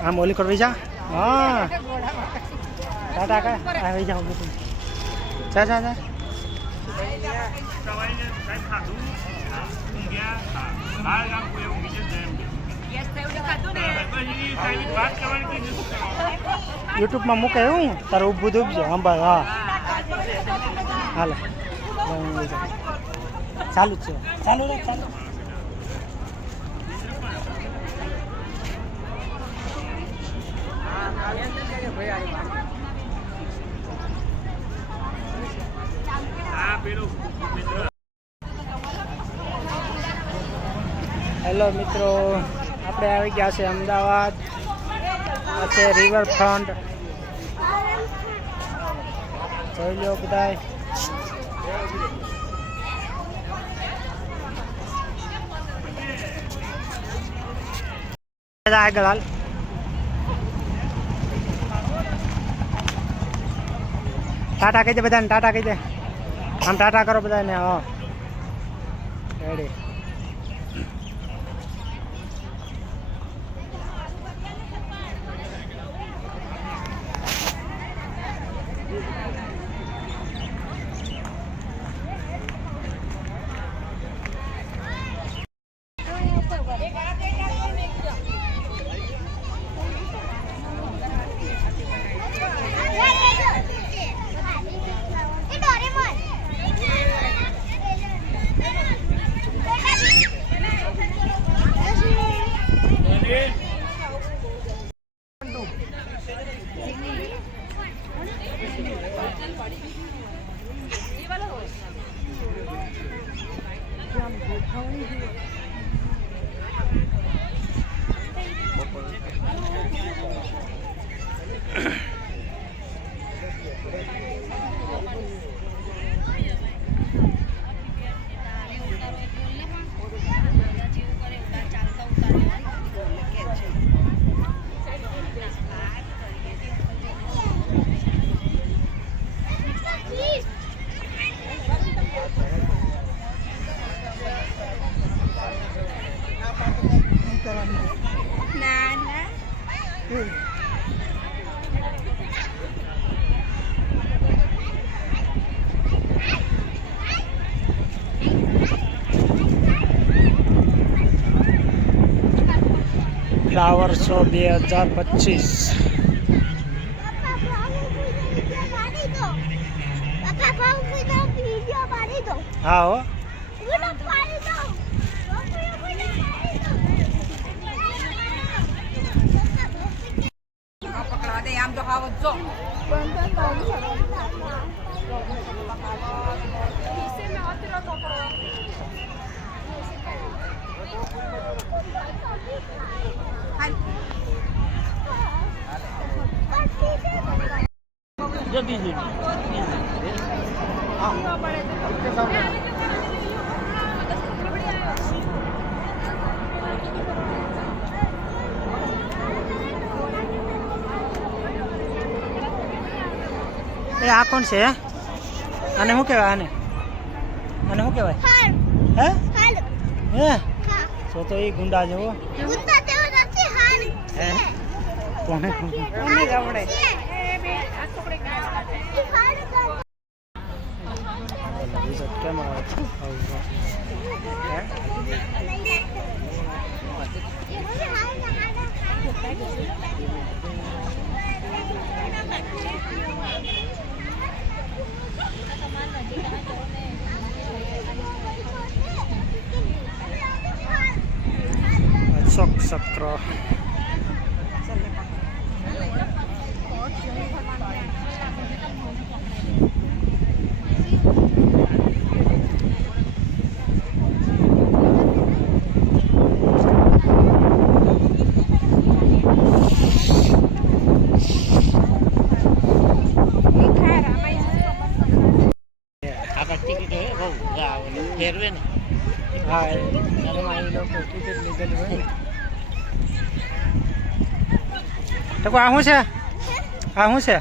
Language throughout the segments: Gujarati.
આમ ઓલી કરવી જા હા ટાટા કા આવી જાઓ બધું જા જા જા સવારીને સાહેબ ખાધું હા ઊંઘ્યા હા બહાર ગામ કોઈ એવું બીજું જ એમ કે. પછી સાહેબ વાત કરવાની કીધું શું કરવાનું? યુટ્યુબમાં મૂકે હું તારું ઊભું દૂબજો અંબા હા હાલે. ચાલુ જ છે. ચાલુ રે, ચાલુ. હેલો મિત્રો, આપણે આવી ગયા છે અમદાવાદ. આ રિવરફ્રન્ટ જોઈ લો બધાય. આગળ હાલ ટાટા કહી દે બધાને ટાટા કહી દે આમ ટાટા કરો બધાને હા રેડી ફ્લાવર શો બે હજાર પચીસ હા હો દે આમ તો હાવ જ જો એ આ કોણ છે આને શું કહેવાય આને? આને શું કહેવાય? હે? હે? તો તો એ ગુંડા જેવો. કોને? કોને કેમ આવે Pero તો આ શું છે? આ શું છે?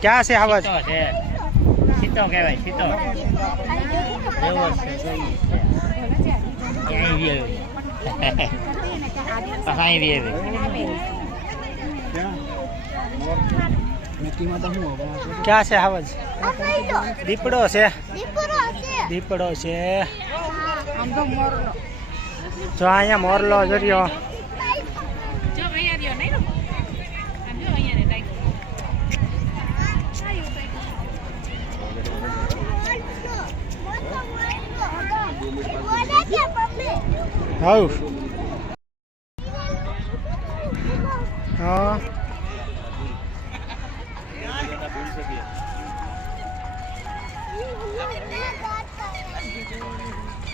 ક્યાં છે આવાજ? સીતો કહેવાય સીતો ક્યાં છે આવાજ? દીપડો છે. દીપડો છે. જો અહીંયા મોરલો જોર્યો જો અહીંયા રહ્યો નહીં આમ જો અહીંયા ને ટાઈગર હવ હા.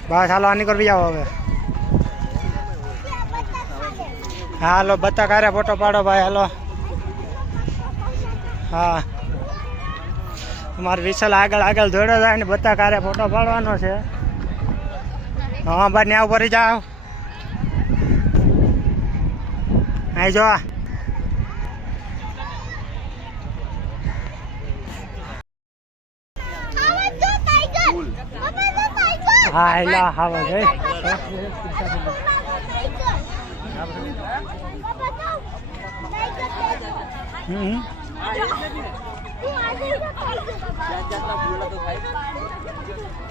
બસ, હાલો, આની કરવી જાઓ હવે. હાલો બતા કારે ફોટો પાડો ભાઈ, હાલો. હા. મારે વિશાલ આગળ આગળ દોડો જાય ને બતા કારે ફોટો પાડવાનો છે. હા બસ ન્યા ઉપર જાઓ. અહીં જો હા એટલે હા. જઈ હમ મોરૈયાની એ બી મસ્ત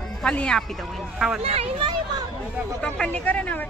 ખાલી આપી દઉં એને ખાવા આપી દઉં. તોફાનની કરે ને હવે?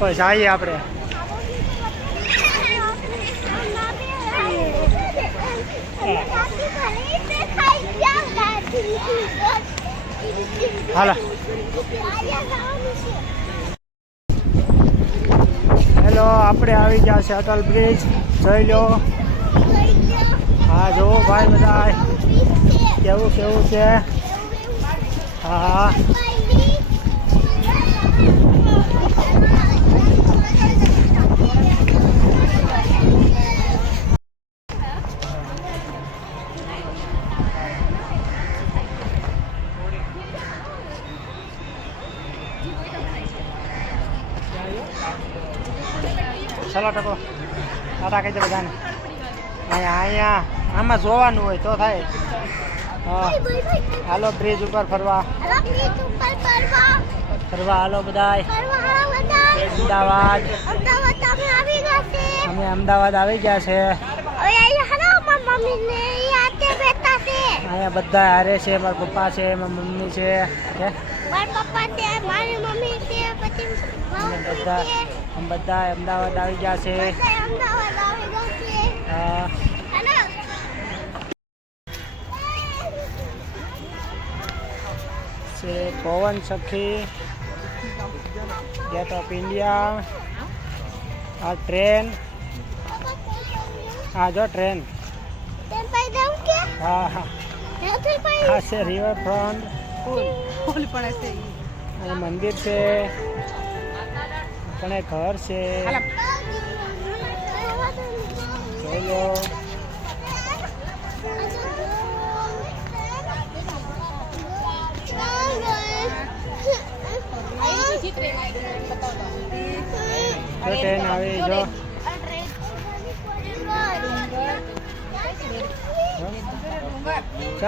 આપો જઈએ આપણે. હાલો. હેલો, આપણે આવી ગયા છે અટલ બ્રિજ. જોઈ લો. હા, જુઓ ભાઈ બધા કેવું કેવું છે? હા. ચલો ટકો. કહી દે બધાને. અહીંયા અહીંયા આમાં જોવાનું હોય તો થાય. હાલો બ્રિજ ઉપર ફરવા. ફરવા હાલો બધાય. અમદાવાદ. અમે અમદાવાદ આવી ગયા છે. અહીંયા બધા હારે છે મારા પપ્પા છે મારી મમ્મી છે. બધા અમે બધા અમદાવાદ આવી ગયા છે. બધા અમદાવાદ આવી ગયા છે હા. છે પવન સખી. ગેટ ઓફ ઇન્ડિયા આ ટ્રેન આ જો ટ્રેન હા હા. આ છે રિવરફ્રન્ટ ફ્રન્ટ ફૂલ પણ હશે અને મંદિર છે. પણ એ ઘર છે. જોઈ લો. જો ટ્રેન આવે જો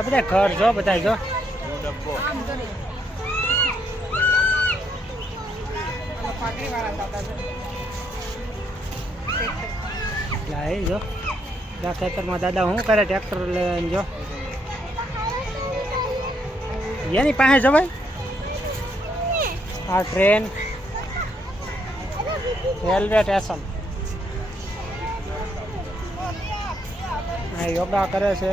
બધા ઘર જો બધા જો. લાઈ જો. ખેતરમાં દાદા શું કરે ટ્રેક્ટર લઈને જો. એની પાસે જવાય આ ટ્રેન રેલવે સ્ટેશન યોગા કરે છે.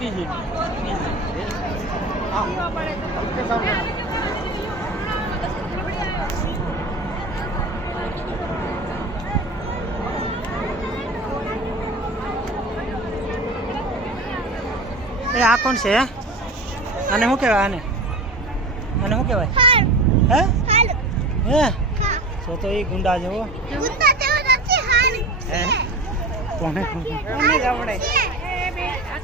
બીજું એ આ કોણ છે હે? આને શું કહેવાય આને? આને શું કહેવાય? હે? હે? તો તો એ ગુંડા જેવો. ગુંડા તેવો નથી હાલ. હે? કોને? હાલ.